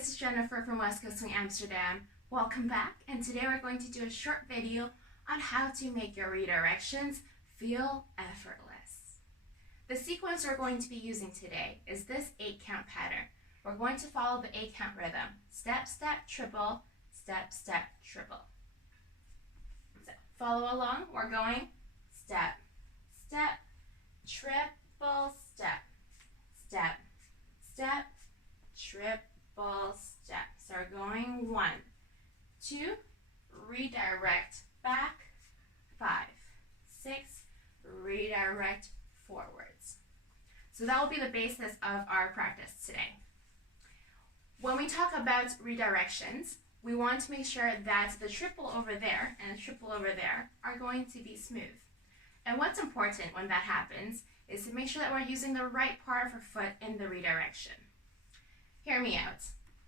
this is Jennifer from West Coast Swing Amsterdam. Welcome back, and today we're going to do a short video on how to make your redirections feel effortless. The sequence we're going to be using today is this 8-count pattern. We're going to follow the 8-count rhythm. Step, step, triple, step, step, triple. So follow along. We're going step, step, triple, step, step, step, triple step. So we're going 1, 2, redirect back, 5, 6, redirect forwards. So that will be the basis of our practice today. When we talk about redirections, we want to make sure that the triple over there and the triple over there are going to be smooth. And what's important when that happens is to make sure that we're using the right part of our foot in the redirection. Hear me out.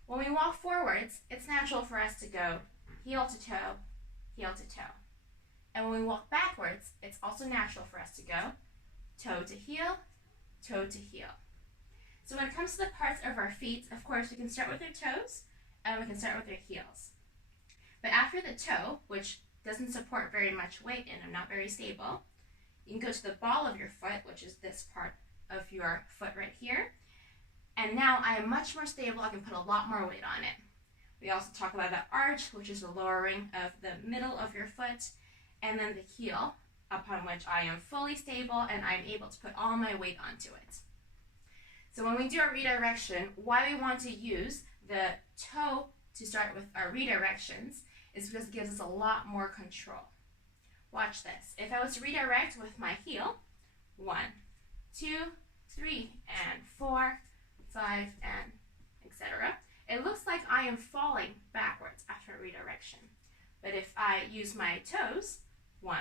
When we walk forwards, it's natural for us to go heel to toe, heel to toe. And when we walk backwards, it's also natural for us to go toe to heel, toe to heel. So when it comes to the parts of our feet, of course, we can start with our toes and we can start with our heels. But after the toe, which doesn't support very much weight and are not very stable, you can go to the ball of your foot, which is this part of your foot right here. And now I am much more stable. I can put a lot more weight on it. We also talk about the arch, which is the lowering of the middle of your foot, and then the heel, upon which I am fully stable and I'm able to put all my weight onto it. So when we do our redirection, why we want to use the toe to start with our redirections is because it gives us a lot more control. Watch this. If I was to redirect with my heel, 1, 2, 3, and 4, 5, and etc., it looks like I am falling backwards after a redirection. But if I use my toes, 1,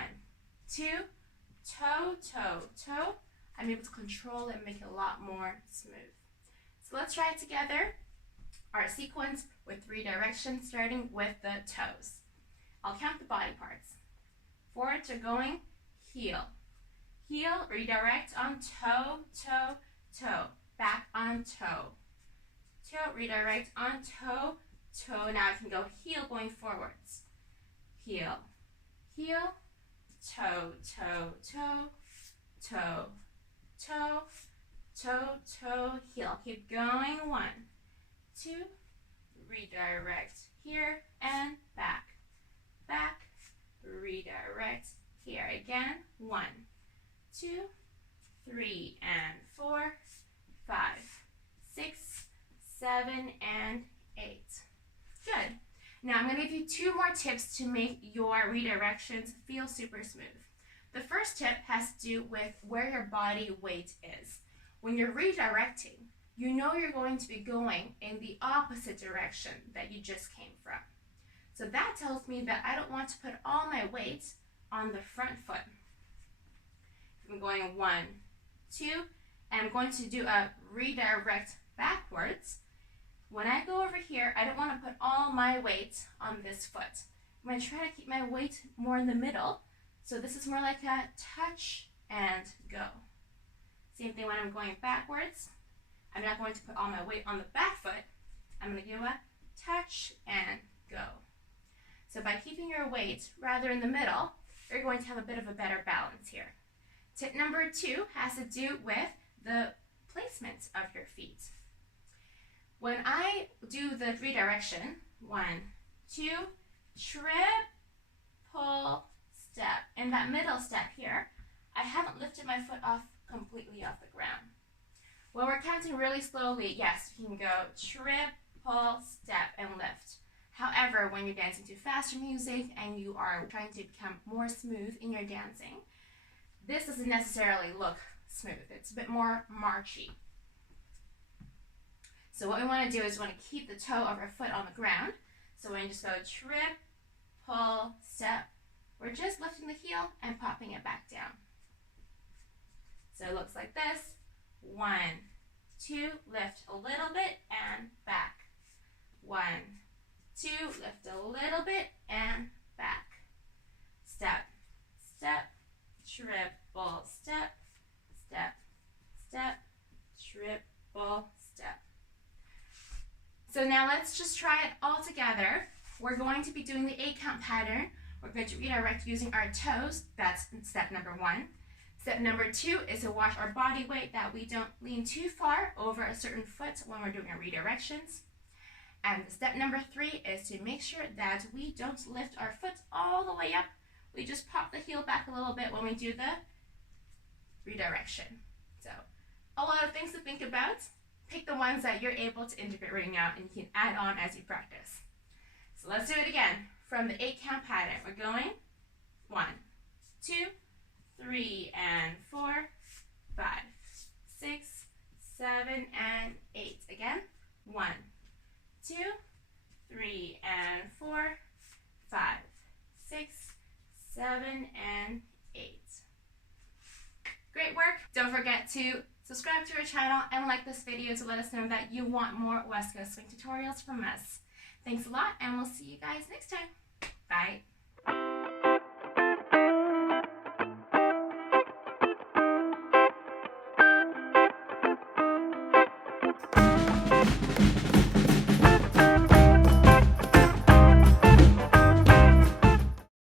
2, toe, toe, toe, I'm able to control it and make it a lot more smooth. So let's try it together. Our sequence with redirection, starting with the toes. I'll count the body parts. Forwards are going heel. Heel, redirect on toe, toe, toe. Back on toe. Toe, redirect on toe, toe. Now I can go heel going forwards. Heel, heel, toe, toe, toe, toe, toe, toe, toe, heel. Keep going. 1, 2, redirect here and back, back, redirect here again. 1, 2, 3, and 4, 5, 6, 7, and 8. Good. Now I'm going to give you 2 more tips to make your redirections feel super smooth. The first tip has to do with where your body weight is. When you're redirecting, you know you're going to be going in the opposite direction that you just came from. So that tells me that I don't want to put all my weight on the front foot. I'm going 1, 2, and I'm going to do a redirect backwards. When I go over here, I don't want to put all my weight on this foot. I'm going to try to keep my weight more in the middle. So this is more like a touch and go. Same thing when I'm going backwards. I'm not going to put all my weight on the back foot. I'm going to do a touch and go. So by keeping your weight rather in the middle, you're going to have a bit of a better balance here. Tip number 2 has to do with the placement of your feet. When I do the redirection, 1, 2, triple step. In that middle step here, I haven't lifted my foot completely off the ground. When we're counting really slowly, yes, you can go triple step and lift. However, when you're dancing to faster music and you are trying to become more smooth in your dancing, this doesn't necessarily look smooth. It's a bit more marchy. So what we want to do is we want to keep the toe of our foot on the ground. So we're going to just go triple step. We're just lifting the heel and popping it back down. So it looks like this. 1, 2, lift a little bit and back. 1, 2, lift a little bit and back. Step, step, triple step, step, step, triple step. So now Now let's just try it all together. We're going to be doing the 8-count pattern. We're going to redirect using our toes. That's step number 1. Step number 2 is to watch our body weight, that we don't lean too far over a certain foot when we're doing our redirections. And step number 3 is to make sure that we don't lift our foot all the way up. We just pop the heel back a little bit when we do the redirection. So a lot of things to think about. Pick the ones that you're able to integrate right now and you can add on as you practice. So let's do it again. From the 8-count pattern, we're going 1, 2, 3, and 4, 5, 6, 7, and 8. Again, 1, 2, 3, and 4, 5, 6, 7, and 8. Great work. Don't forget to subscribe to our channel and like this video to let us know that you want more West Coast swing tutorials from us. Thanks a lot, and we'll see you guys next time. Bye.